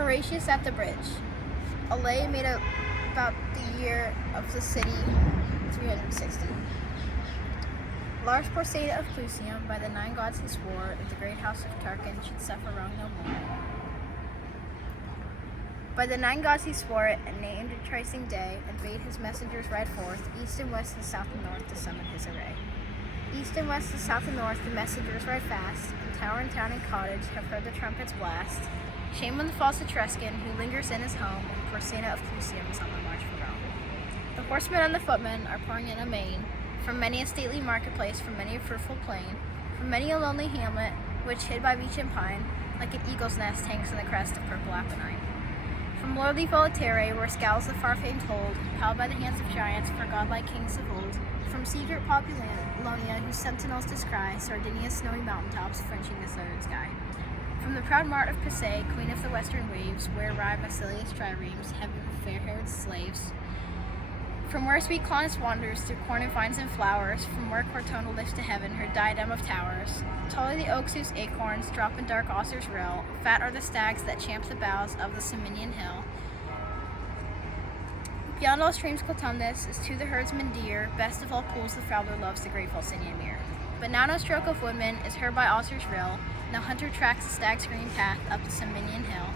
Horatius at the Bridge, a lay made about the year of the city 360. Large porcetta of Clusium, by the 9 gods he swore, if the great house of Tarquin should suffer wrong no more. By the 9 gods he swore it, and named a tracing day, and bade his messengers ride forth, east and west and south and north, to summon his array. East and west and south and north the messengers ride fast, and town and cottage have heard the trumpets blast. Shame on the false Etruscan, who lingers in his home, and porcetta of Clusium is on the march for Rome. The horsemen and the footmen are pouring in amain, from many a stately marketplace, from many a fruitful plain, from many a lonely hamlet, which, hid by beech and pine, like an eagle's nest hangs in the crest of purple Apennine. From lordly Volaterrae, where scowls the far-famed hold, piled by the hands of giants for godlike kings of old, from secret Populonia, whose sentinels descry Sardinia's snowy mountaintops fringing the southern sky. From the proud mart of Passaic, queen of the western waves, where ride Massilius triremes, heavy with fair-haired slaves. From where sweet Clonus wanders through corn and vines and flowers, from where Cortona lifts to heaven her diadem of towers, tall are the oaks whose acorns drop in dark Auster's rill, fat are the stags that champ the boughs of the Ciminian hill. Beyond all streams Clitumnus is to the herdsman dear, best of all pools the fowler loves the great Volsinian mere. But now no stroke of woodman is heard by Auster's rill, no hunter tracks the stag's green path up the Ciminian hill.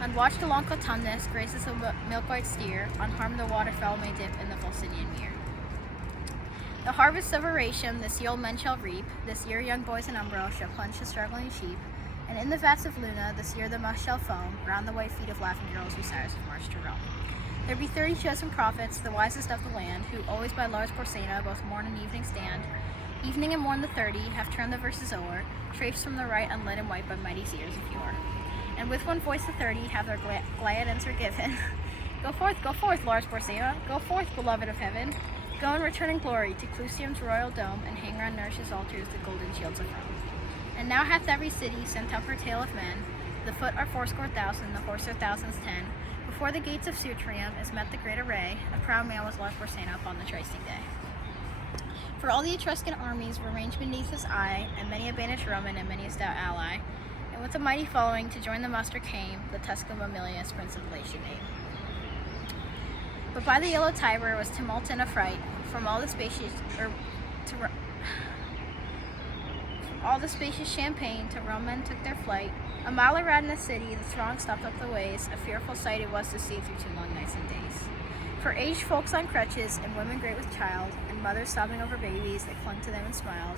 Unwatched along Clitumnus graces the milk-white steer, unharmed the waterfowl may dip in the Volsinian mere. The harvests of Horatium this year old men shall reap, this year young boys in Umbro shall plunge the struggling sheep, and in the vats of Luna this year the musk shall foam round the white feet of laughing girls whose sires have marched to Rome. There be 30 chosen prophets, the wisest of the land, who always by large porcetta both morn and evening stand. Evening and morn the 30 have turned the verses o'er, traced from the right unlit and white by mighty seers of yore. And with one voice the 30 have their glad answer given. Go forth, large porcetta, go forth, beloved of heaven. Go and return in glory to Clusium's royal dome, and hang round Nurse's altars the golden shields of Rome. And now hath every city sent up her tale of men. The foot are 80,000, the horse are thousands 10. Before the gates of Sutrium is met the great array, a proud man was large porcetta upon the tracing day. For all the Etruscan armies were ranged beneath his eye, and many a banished Roman and many a stout ally. And with a mighty following to join the muster came the Tuscan Mamilius, prince of the Latian name. But by the yellow Tiber was tumult and affright, from all the spacious champaign to Rome men took their flight. A mile around the city, the throng stopped up the ways. A fearful sight it was to see through 2 long nights and days. For aged folks on crutches, and women great with child, and mothers sobbing over babies that clung to them and smiled,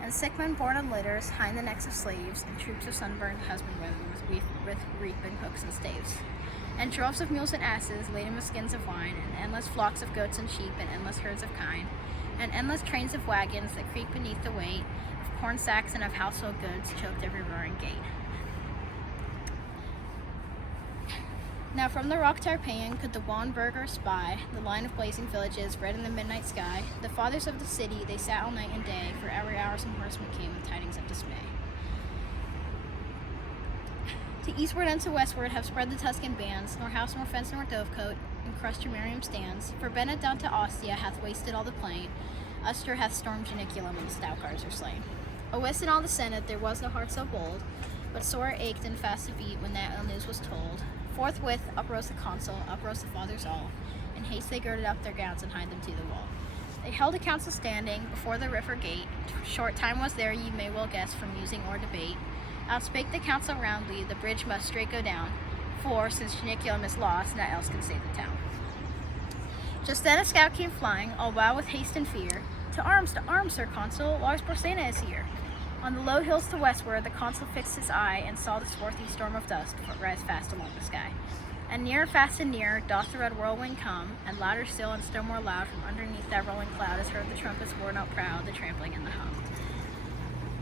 and sick men borne on litters, high in the necks of slaves, and troops of sunburned husbandwomen with reap and hooks and staves, and droves of mules and asses laden with skins of wine, and endless flocks of goats and sheep, and endless herds of kine, and endless trains of wagons that creak beneath the weight of corn sacks and of household goods choked every roaring gate. Now from the rock Tarpeian could the wan burgher spy the line of blazing villages red in the midnight sky. The fathers of the city, they sat all night and day, for every hour some horseman came with tidings of dismay. To eastward and to westward have spread the Tuscan bands, nor house nor fence nor dovecote, and crushed Gemarium stands. For Bennett down to Ostia hath wasted all the plain, Ustor hath stormed Janiculum, and the stout guards are slain. Awis in all the Senate there was no heart so bold, but sore ached and fast to beat when that ill news was told. Forthwith uprose the consul, uprose the fathers all. In haste they girded up their gowns and hied them to the wall. They held a council standing before the river gate. Short time was there, ye may well guess, from musing or debate. Outspake the council roundly, the bridge must straight go down, for, since Janiculum is lost, naught else can save the town. Just then a scout came flying, all wild with haste and fear. To arms, Sir Consul, large porcetta is here. On the low hills to westward, the consul fixed his eye, and saw the swarthy storm of dust rise fast along the sky. And nearer, fast and near, doth the red whirlwind come, and louder still and still more loud from underneath that rolling cloud is heard the trumpets worn out proud, the trampling and the hum.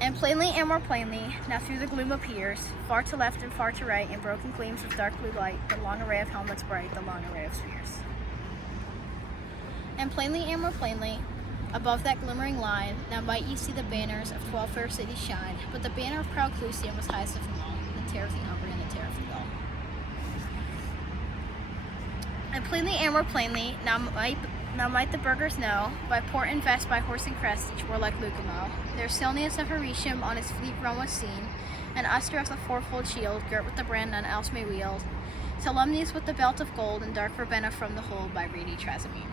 And plainly and more plainly, now through the gloom appears, far to left and far to right, in broken gleams of dark blue light, the long array of helmets bright, the long array of spears. And plainly and more plainly, above that glimmering line, now might ye see the banners of 12 fair cities shine, but the banner of proud Clusium was highest of them all, the terror of the Umbrian, the terror of the Gaul. And plainly and more plainly, now might Now might the burghers know, by port and vest, by horse and crest, each warlike Lucamo, their Silnius of Horatium on his fleet realm was seen, and Uster of the fourfold shield, girt with the brand none else may wield, Tolumnius with the belt of gold, and dark Ravenna from the hold by reedy Trasimene.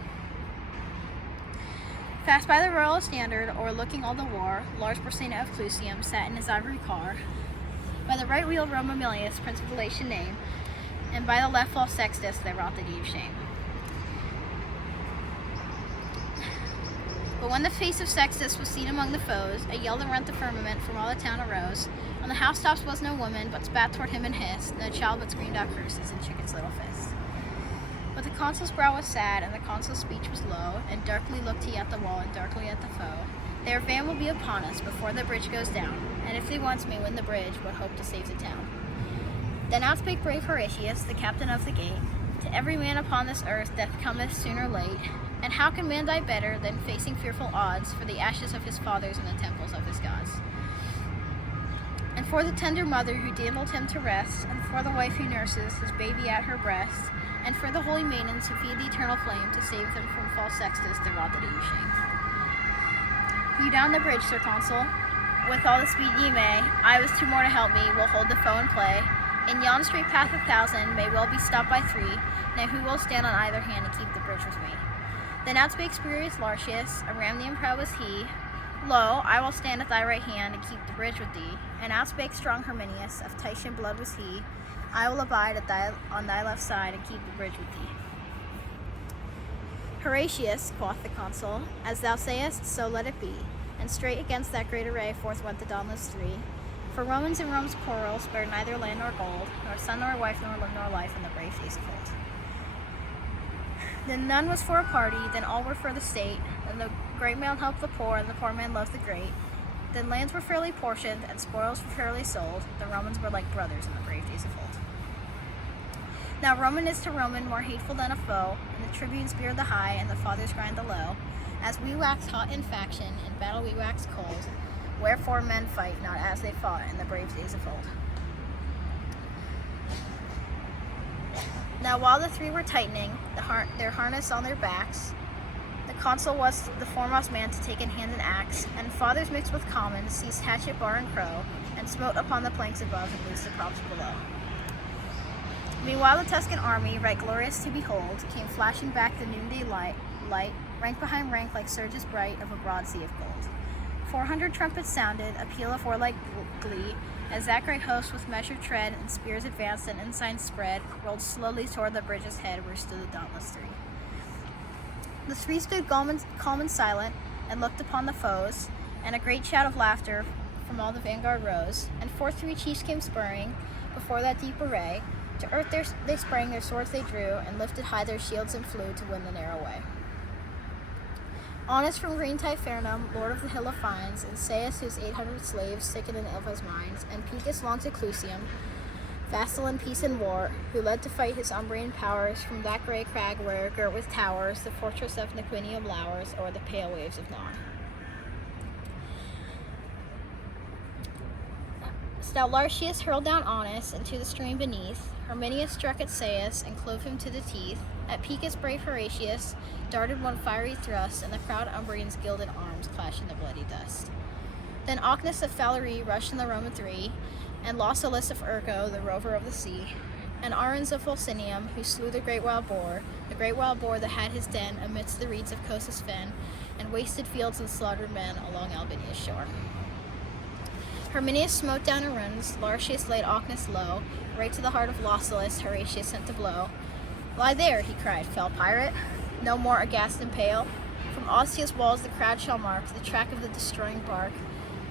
Fast by the royal standard, o'erlooking all the war, large Porsena of Clusium sat in his ivory car. By the right wheel Rome Aemilius, prince of the Latian name, and by the left false Sextus, they wrought the deed of shame. But when the face of Sextus was seen among the foes, a yell that rent the firmament from all the town arose. On the housetops was no woman, but spat toward him and hissed, no child but screamed out curses in chicken's little fist. But the consul's brow was sad, and the consul's speech was low, and darkly looked he at the wall, and darkly at the foe. Their van will be upon us before the bridge goes down, and if they once may win the bridge, would hope to save the town. Then out spake brave Horatius, the captain of the gate, to every man upon this earth death cometh soon or late, and how can man die better than facing fearful odds for the ashes of his fathers and the temples of his gods? And for the tender mother who dandled him to rest, and for the wife who nurses his baby at her breast, and for the holy maidens who feed the eternal flame to save them from false Sextus, they wrought the deed of shame. You down the bridge, Sir Consul, with all the speed ye may. I was two more to help me, will hold the foe in play. In yon straight path 1,000 may well be stopped by 3. Now who will stand on either hand and keep the bridge with me? Then outspake Spurious Lartius, a Ramnian proud was he. Lo, I will stand at thy right hand and keep the bridge with thee. And outspake strong Herminius, of Titian blood was he. I will abide on thy left side and keep the bridge with thee. Horatius, quoth the consul, as thou sayest, so let it be. And straight against that great array forth went the dauntless 3. For Romans and Rome's quarrel spared neither land nor gold, nor son nor wife nor life in the brave face of old. Then none was for a party, then all were for the state. Then the great man helped the poor, and the poor man loved the great. Then lands were fairly portioned, and spoils were fairly sold. The Romans were like brothers in the brave days of old. Now Roman is to Roman more hateful than a foe, and the tribunes bear the high, and the fathers grind the low. As we wax hot in faction, in battle we wax cold. Wherefore men fight not as they fought in the brave days of old. Now while the 3 were tightening their harness on their backs, the consul was the foremost man to take in hand an axe, and fathers mixed with commons seized hatchet, bar, and crow, and smote upon the planks above and loosed the props below. Meanwhile the Tuscan army, right glorious to behold, came flashing back the noonday light, rank behind rank like surges bright of a broad sea of gold. 400 trumpets sounded, a peal of warlike glee, as that great host with measured tread and spears advanced and ensigns spread, rolled slowly toward the bridge's head where stood the dauntless 3. The 3 stood calm and silent, and looked upon the foes, and a great shout of laughter from all the vanguard rose, and forth 3 chiefs came spurring before that deep array. To earth they sprang, their swords they drew, and lifted high their shields and flew to win the narrow way. Honest from green Tifernum, lord of the hill of Fines, and Seius whose 800 slaves sicken in Ilva's mines, and Picus long to Clusium, vassal in peace and war, who led to fight his Umbrian powers from that grey crag where, girt with towers, the fortress of Nequinium lowers o'er the pale waves of Nar. Stout Lartius hurled down Honest into the stream beneath. Herminius struck at Seius and clove him to the teeth. At Picus brave Horatius darted one fiery thrust, and the proud Umbrians' gilded arms clashed in the bloody dust. Then Ocnus of Falerii rushed in the Roman 3, and Lausulus of Urco, the rover of the sea, and Arens of Volsinium, who slew the great wild boar that had his den amidst the reeds of Cosus fen, and wasted fields and slaughtered men along Albinia's shore. Herminius smote down Arens, Lartius laid Ocnus low, right to the heart of Lausulus Horatius sent a blow. Lie there, he cried, fell pirate, no more aghast and pale. From Ostia's walls the crowd shall mark the track of the destroying bark.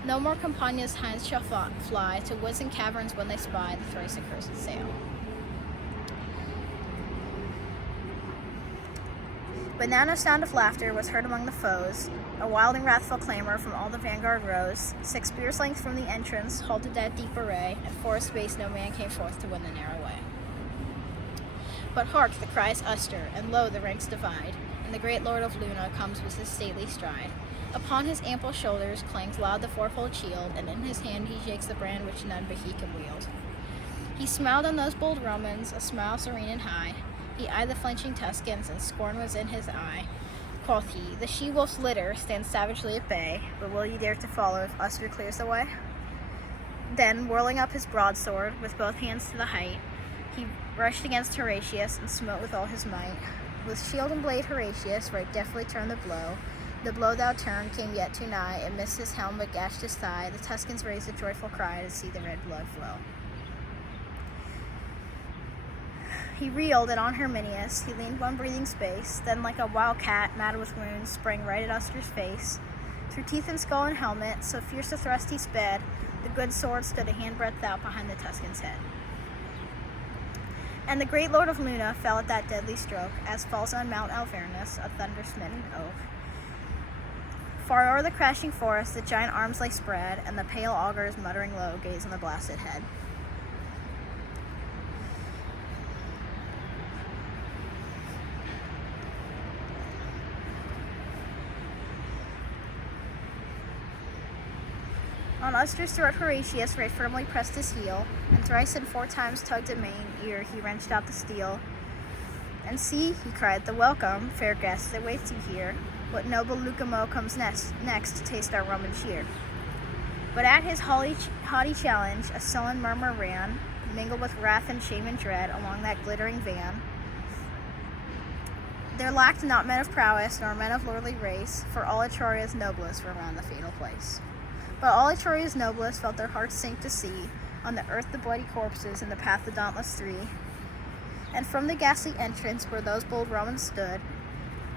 No more Campania's hinds shall fly to woods and caverns when they spy the thrice accursed sail. But now no sound of laughter was heard among the foes. A wild and wrathful clamor from all the vanguard rose. 6 spears' length from the entrance halted that deep array, and for a space no man came forth to win the narrow way. But hark, the cries uster, and lo, the ranks divide, and the great lord of Luna comes with his stately stride. Upon his ample shoulders clangs loud the fourfold shield, and in his hand he shakes the brand which none but he can wield. He smiled on those bold Romans, a smile serene and high. He eyed the flinching Tuscans, and scorn was in his eye. quoth he, the she-wolf's litter stands savagely at bay, but will ye dare to follow if Usher clears the way? Then, whirling up his broadsword, with both hands to the height, he rushed against Horatius, and smote with all his might. With shield and blade Horatius right deftly turned the blow. The blow thou turned came yet too nigh, it missed his helm but gashed his thigh. The Tuscans raised a joyful cry to see the red blood flow. He reeled, and on Herminius he leaned one breathing space, then like a wild cat, mad with wounds, sprang right at Usher's face. Through teeth and skull and helmet, so fierce a thrust he sped, the good sword stood a handbreadth out behind the Tuscan's head. And the great lord of Luna fell at that deadly stroke, as falls on Mount Alvernus a thunder-smitten oak. Far o'er the crashing forest the giant arms lay spread, and the pale augurs, muttering low, gaze on the blasted head. On Usher's throat Horatius right firmly pressed his heel, and thrice and 4 times tugged at mane, ere he wrenched out the steel. And see, he cried, the welcome, fair guest, that waits you here. What noble Lucamo comes next to taste our rum and cheer? But at his haughty challenge, a sullen murmur ran, mingled with wrath and shame and dread, along that glittering van. There lacked not men of prowess, nor men of lordly race, for all Etruria's noblest were around the fatal place. But all Etruria's noblest felt their hearts sink to see, on the earth the bloody corpses, in the path the dauntless 3. And from the ghastly entrance where those bold Romans stood,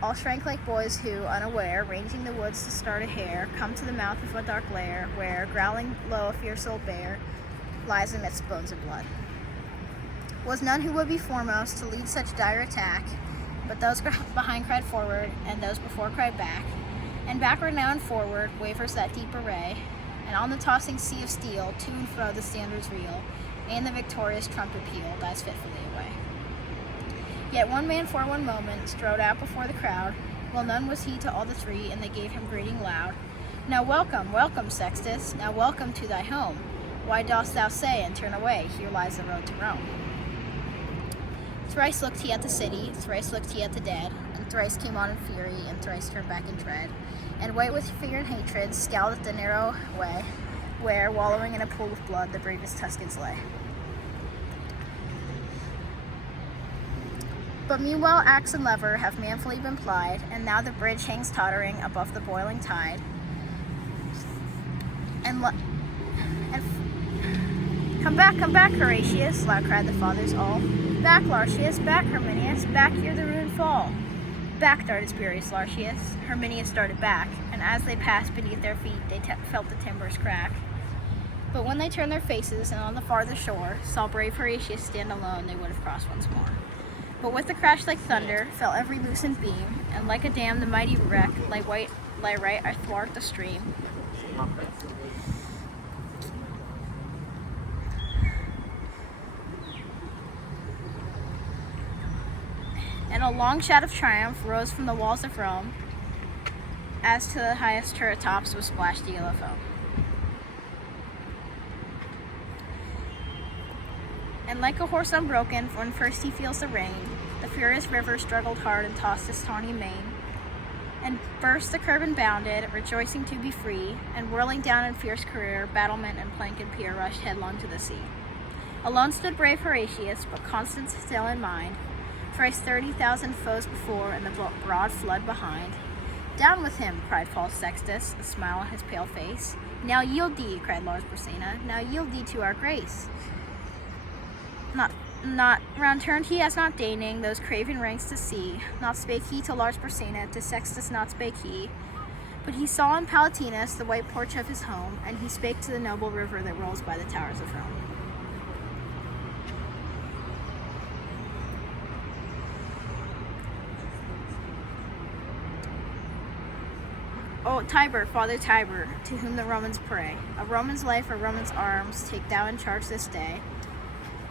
all shrank like boys who, unaware, ranging the woods to start a hare, come to the mouth of a dark lair, where, growling low, a fierce old bear lies amidst bones and blood. Was none who would be foremost to lead such dire attack, but those behind cried forward, and those before cried back. And backward now and forward wavers that deep array, and on the tossing sea of steel, to and fro the standards reel, and the victorious trumpet peal dies fitfully away. Yet one man for one moment strode out before the crowd, while none was he to all the 3, and they gave him greeting loud. Now welcome, welcome, Sextus, now welcome to thy home. Why dost thou say and turn away? Here lies the road to Rome. Thrice looked he at the city, thrice looked he at the dead, and thrice came on in fury, and thrice turned back in dread. And white with fear and hatred, scowled at the narrow way, where, wallowing in a pool of blood, the bravest Tuscans lay. But meanwhile axe and lever have manfully been plied, and now the bridge hangs tottering above the boiling tide. Come back, Horatius, loud cried the fathers all. Back, Lartius, back, Herminius, back ere the ruin fall. Back darted Spurius Lartius, Herminius started back, and as they passed beneath their feet, they felt the timbers crack. But when they turned their faces, and on the farther shore, saw brave Horatius stand alone, they would have crossed once more. But with a crash like thunder, fell every loosened beam, and like a dam the mighty wreck lay right athwart the stream. And a long shout of triumph rose from the walls of Rome, as to the highest turret tops was splashed the yellow foam. And like a horse unbroken, when first he feels the rein, the furious river struggled hard and tossed his tawny mane, and burst the curb and bounded, rejoicing to be free, and whirling down in fierce career, battlement and plank and pier rushed headlong to the sea. Alone stood brave Horatius, but constant still in mind, thrice 30,000 foes before, and the broad flood behind. Down with him, cried false Sextus, a smile on his pale face. Now yield thee, cried Lars Porsena, now yield thee to our grace. Not round turned he as not deigning those craven ranks to see. Not spake he to Lars Porsena, to Sextus not spake he. But he saw in Palatinus the white porch of his home, and he spake to the noble river that rolls by the towers of Rome. O Tiber, Father Tiber, to whom the Romans pray, a Roman's life, a Roman's arms, take thou in charge this day.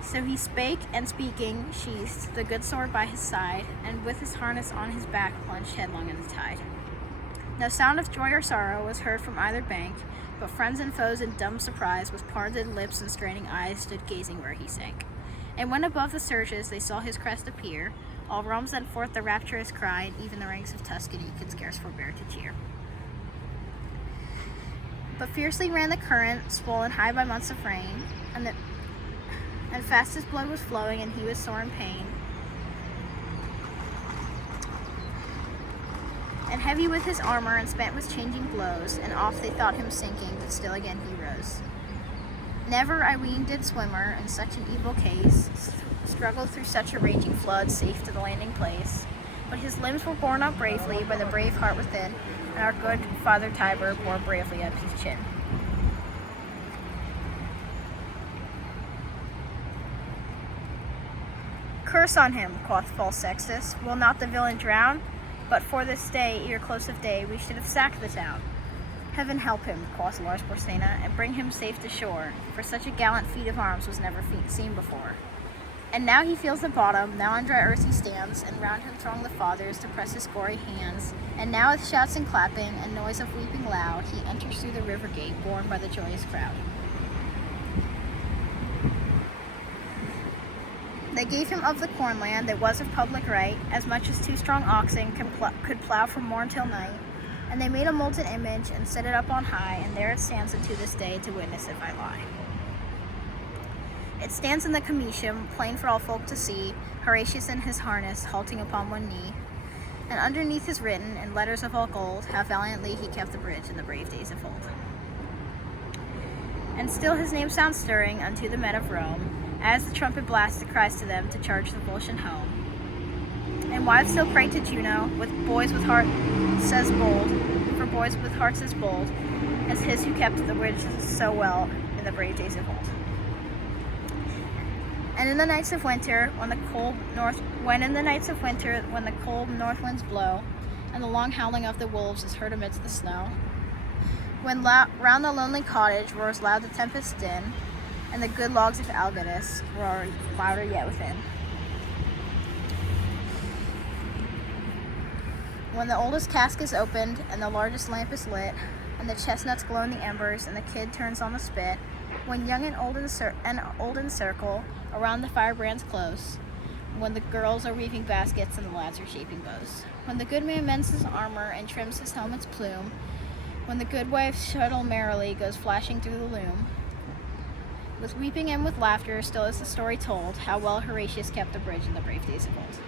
So he spake, and speaking, sheathed the good sword by his side, and with his harness on his back plunged headlong in the tide. No sound of joy or sorrow was heard from either bank, but friends and foes in dumb surprise, with parted lips and straining eyes, stood gazing where he sank. And when above the surges they saw his crest appear, All Rome sent forth the rapturous cry, and even the ranks of Tuscany could scarce forbear to cheer. But fiercely ran the current, swollen high by months of rain, and fast his blood was flowing, and he was sore in pain. And heavy with his armor, and spent with changing blows, and oft they thought him sinking, but still again he rose. Never, I ween, did swimmer, in such an evil case, struggle through such a raging flood, safe to the landing place. But his limbs were borne up bravely by the brave heart within, and our good Father Tiber bore bravely up his chin. Curse on him, quoth false Sextus, will not the villain drown? But for this day, ere close of day, we should have sacked the town. Heaven help him, quoth Lars Porsena, and bring him safe to shore, for such a gallant feat of arms was never seen before. And now he feels the bottom, now on dry earth he stands, and round him throng the fathers to press his gory hands. And now with shouts and clapping, and noise of weeping loud, he enters through the river gate, borne by the joyous crowd. They gave him of the cornland that was of public right, as much as 2 strong oxen could plow from morn till night. And they made a molten image, and set it up on high, and there it stands unto this day to witness if I lie. It stands in the Comitium, plain for all folk to see, Horatius in his harness, halting upon one knee. And underneath is written, in letters of all gold, how valiantly he kept the bridge in the brave days of old. And still his name sounds stirring unto the men of Rome, as the trumpet blasts it cries to them to charge the Volscian home. And wives still pray to Juno, with boys with heart says bold, for boys with hearts as bold as his who kept the bridge so well in the brave days of old. And in the nights of winter, when the cold north winds blow, and the long howling of the wolves is heard amidst the snow, when round the lonely cottage roars loud the tempest's din, and the good logs of Algidus roar louder yet within. When the oldest cask is opened, and the largest lamp is lit, and the chestnuts glow in the embers, and the kid turns on the spit, when young and old in circle, around the firebrands close, when the girls are weaving baskets and the lads are shaping bows, when the good man mends his armor and trims his helmet's plume, when the good wife's shuttle merrily goes flashing through the loom, with weeping and with laughter, still is the story told, how well Horatius kept the bridge in the brave days of old.